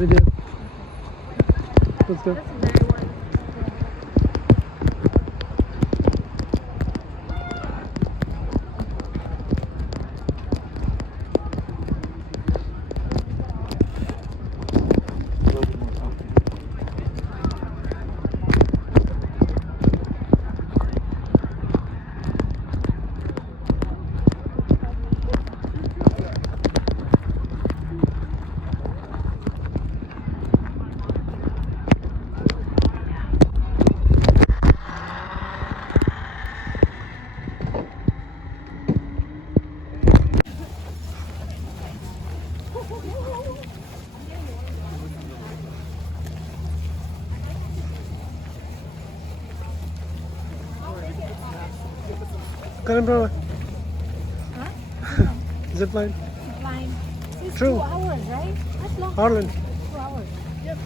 Video. Let's go. Karen bro. Huh? Zipline. Zipline. It's True. 2 hours, right? That's long. Harlan. 2 hours. Yep.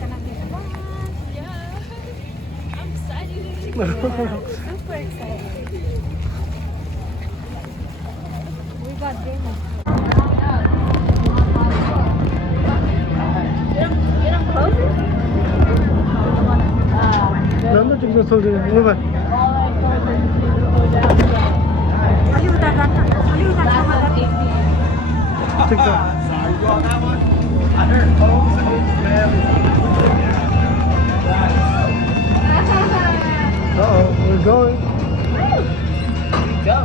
Gonna get one. Yeah. I'm excited. Yeah, super excited. We got games. Get them closer? I'm not just holding it. Move on. Take that. Sorry, you on that one? I heard homes and family. Uh-oh, we're going. Go.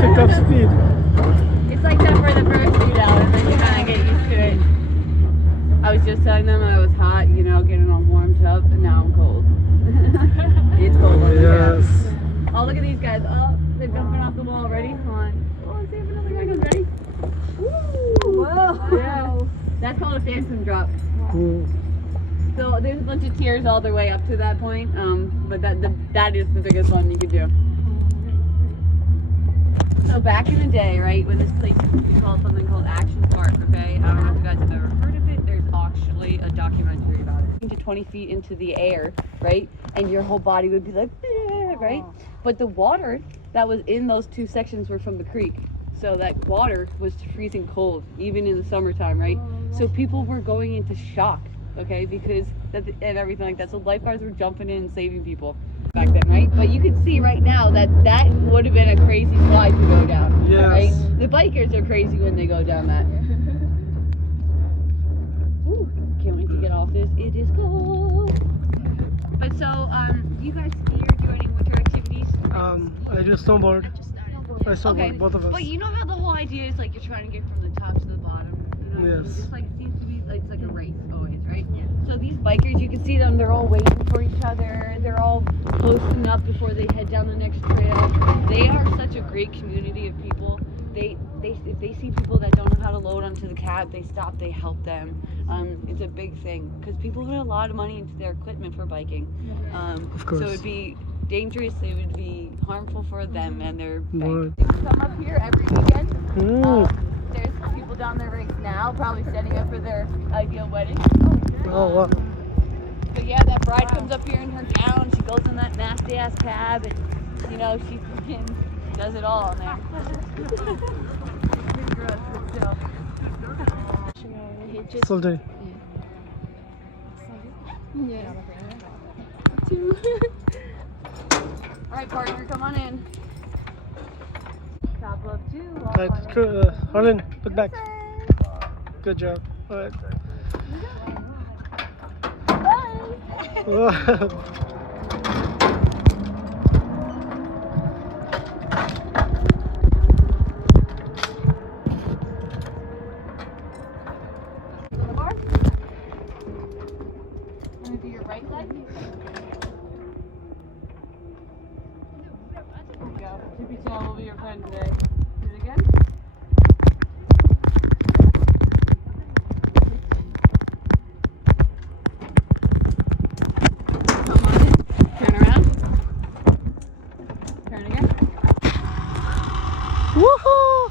Picked up speed. It's like that for the first few hours, then you kind of get used to it. I was just telling them I was hot, you know, getting all warmed up, and now I'm cold. It's cold on Yes. the Oh, look at these guys. Oh, they're jumping off the wall already. Hold on. Oh, let's see if another guy goes ready. Woo! Whoa. Yeah. That's called a phantom drop. Mm. So there's a bunch of tiers all the way up to that point, but that is the biggest one you could do. So back in the day, right, when this place was called something called Action Park, okay? I don't know if you guys have ever heard of it. There's actually a documentary about it. To 20 feet into the air, right? And your whole body would be like, right? But the water that was in those two sections were from the creek. So that water was freezing cold, even in the summertime, right? So people were going into shock, okay? Because and everything like that. So lifeguards were jumping in and saving people back then, right? But you can see right now that would have been a crazy slide to go down, Yes. right? The bikers are crazy when they go down that. Ooh, can't wait to get off this. It is cold. But so, you guys ski or do any winter activities? I do snowboard. I snowboard, Okay, both of us. but you know how the whole idea is like you're trying to get from the top to the bottom. You know, Yes. it's like it seems to be like, it's like a race always, right? Yeah. So these bikers, you can see them. They're all waiting for each other. They're all posting up before they head down the next trail. They are such a great community of people. If they see people that don't know how to load onto the cab, they stop. They help them. It's a big thing because people put a lot of money into their equipment for biking. Of course. So it would be dangerous. It would be harmful for them and their Right. bike. They come up here every weekend. Mm. There's people down there right now, probably setting up for their ideal wedding. Oh, wow. But yeah, that bride comes up here in her gown. She goes in that nasty ass cab, and you know she freaking does it all in there. It's gross, but still. Soldier. Yeah. All right, partner, come on in. Top love too. Right, true. Harlan, put back. Good job. All right. More? Want to do your right leg? There you go. Tippy tail will be your friend today. Do it again. Come on in. Turn around. Turn again. Woohoo!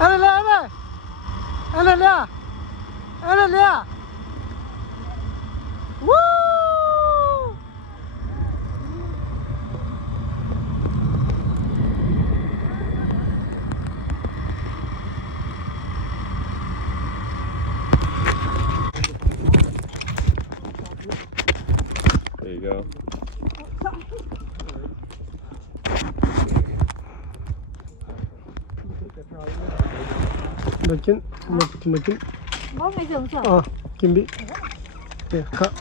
Allez là, allez! Allez là! Allez là! Makin, makin. Bố mày dừng chưa? Kimbi. Yeah, cut.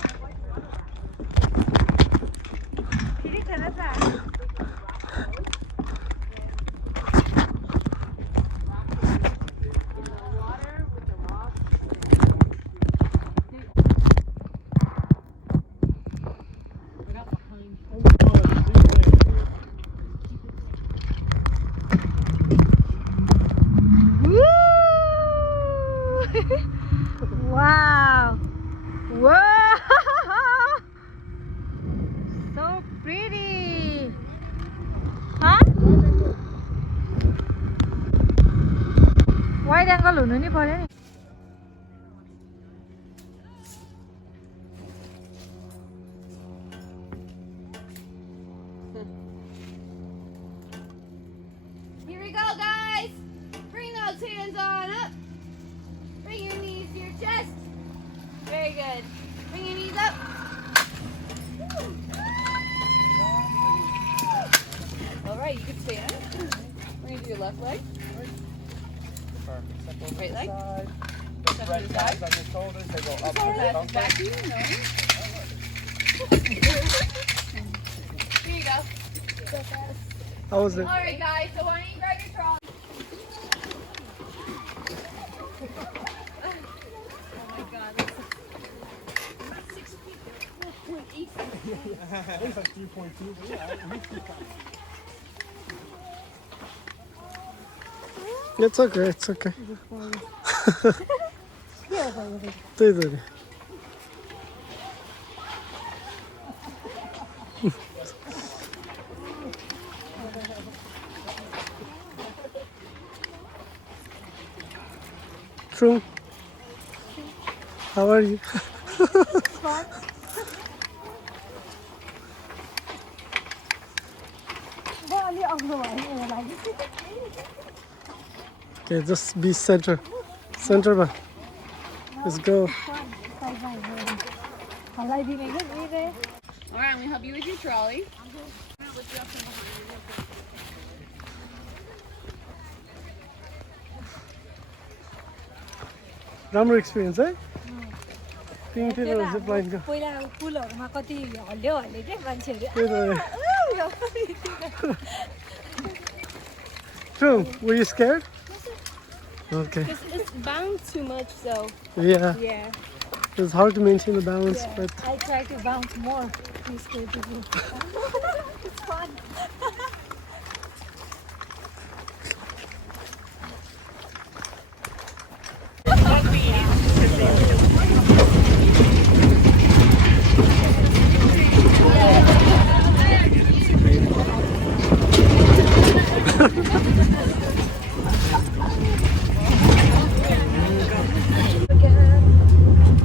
Wow! Wow! So pretty! Huh? Wide angle हुनु नि पर्यो नि. Here we go, guys. Bring those hands on up. Bring your knees to your chest. Very good. Bring your knees up. All right, you can stand. We're gonna do your left leg. Right leg. Step to the side. On your shoulders, they go up. That's back to you. No. Here you go. How was it? All right, guys. So why don't you grab your trolley? Oh my God. That's 6 feet. 4.8. It's like 3.2, but yeah. It's okay, it's okay. त्यही त नि. True. How are you? Okay, just be center. Center ba? Let's go. All right, I'm gonna help you with your trolley. I'm gonna lift you up from behind you real quick. राम्रो experience है? तिमीतिर zipline को. पहिला पुलहरुमा कति हल्ल्यो हल्ल्यो के मान्छेहरु. True. Were you scared? Okay. It's bound too much, so Yeah. yeah. It's hard to maintain the balance, Yeah. but I try to bounce more. These people. It's fun.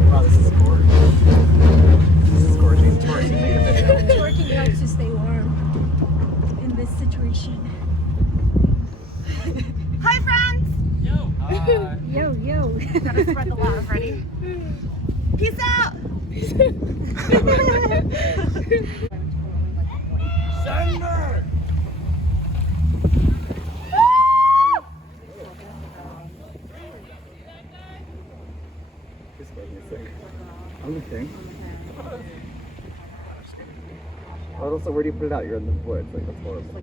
Oh, this is gorgeous. This is gorgeous. Tori, take a video. Working hard to stay warm in this situation. Hi, friends. Hi. Yo, yo. Gotta spread the love. Ready? Peace out. Thunder! On the thing. Oh, so where do you put it out? You're in the woods. Like, that's horrible.